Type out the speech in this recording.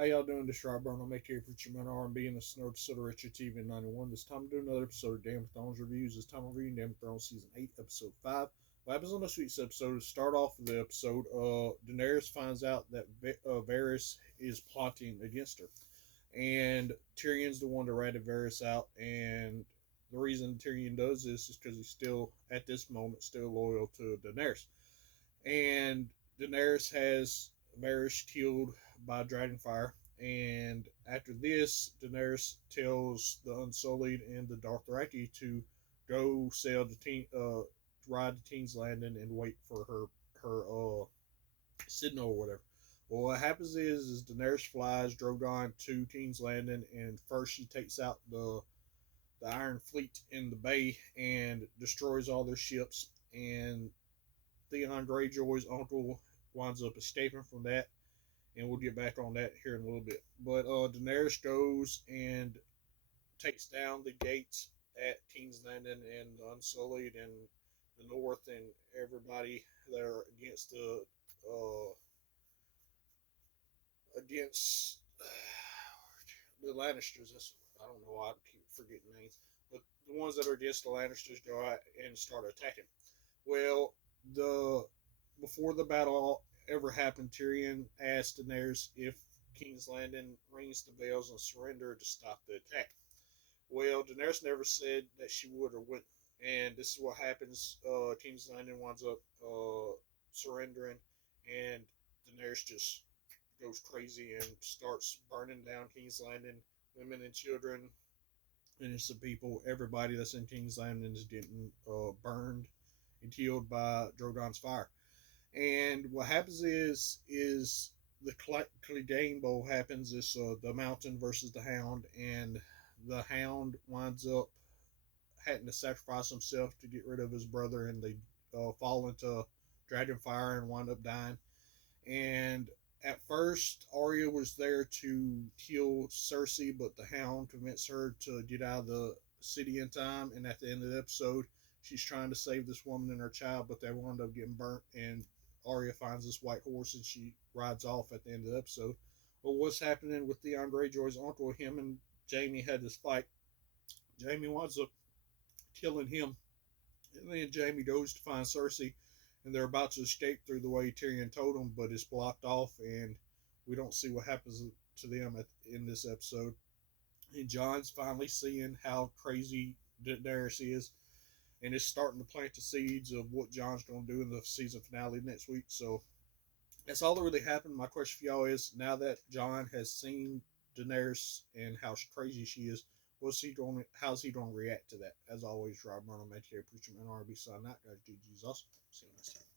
How y'all doing? This is Rob Burnham, aka Preacher Man R&B, and this is Nerd Soda Richard TV 91. This time I'm doing another episode of Game of Thrones reviews. This time I'm reading Game of Thrones Season 8, Episode 5. What happens on this week's episode is start off with the episode, Daenerys finds out that Varys is plotting against her. And Tyrion's the one to rat Varys out, and the reason Tyrion does this is because he's still, at this moment, still loyal to Daenerys. And Daenerys has Varys killed by Dragonfire. And after this, Daenerys tells the Unsullied and the Dothraki to go sail to ride to King's Landing and wait for her signal or whatever. Well, what happens is Daenerys flies Drogon to King's Landing, and first she takes out the Iron Fleet in the bay and destroys all their ships. And Theon Greyjoy's uncle winds up escaping from that, and we'll get back on that here in a little bit. But Daenerys goes and takes down the gates at King's Landing and the Unsullied and the North and everybody that are against against the Lannisters. I don't know why I keep forgetting names, but the ones that are against the Lannisters go out and start attacking. Well, the before the battle ever happened, Tyrion asked Daenerys if King's Landing rings the bells and surrender to stop the attack. Well, Daenerys never said that she would or wouldn't, and this is what happens. King's Landing winds up surrendering, and Daenerys just goes crazy and starts burning down King's Landing. Women and children, innocent people, everybody that's in King's Landing is getting burned and killed by Drogon's fire. And what happens is the Clegane Bowl happens. It's the Mountain versus the Hound, and the Hound winds up having to sacrifice himself to get rid of his brother, and they fall into dragon fire and wind up dying. And at first, Arya was there to kill Cersei, but the Hound convinced her to get out of the city in time. And at the end of the episode, she's trying to save this woman and her child, but they wind up getting burnt. And Arya finds this white horse and she rides off at the end of the episode. Well, what's happening with Theon Greyjoy's uncle? Him and Jaime had this fight. Jaime winds up killing him, and then Jaime goes to find Cersei, and they're about to escape through the way Tyrion told them, but it's blocked off, and we don't see what happens to them in this episode. And Jon's finally seeing how crazy Daenerys is, and it's starting to plant the seeds of what Jon's going to do in the season finale next week. So that's all that really happened. My question for y'all is, now that Jon has seen Daenerys and how crazy she is, how's he going to react to that? As always, Rob Burnham, aka Preacher Man, RB signing out. Guys, GG's awesome. See you next time.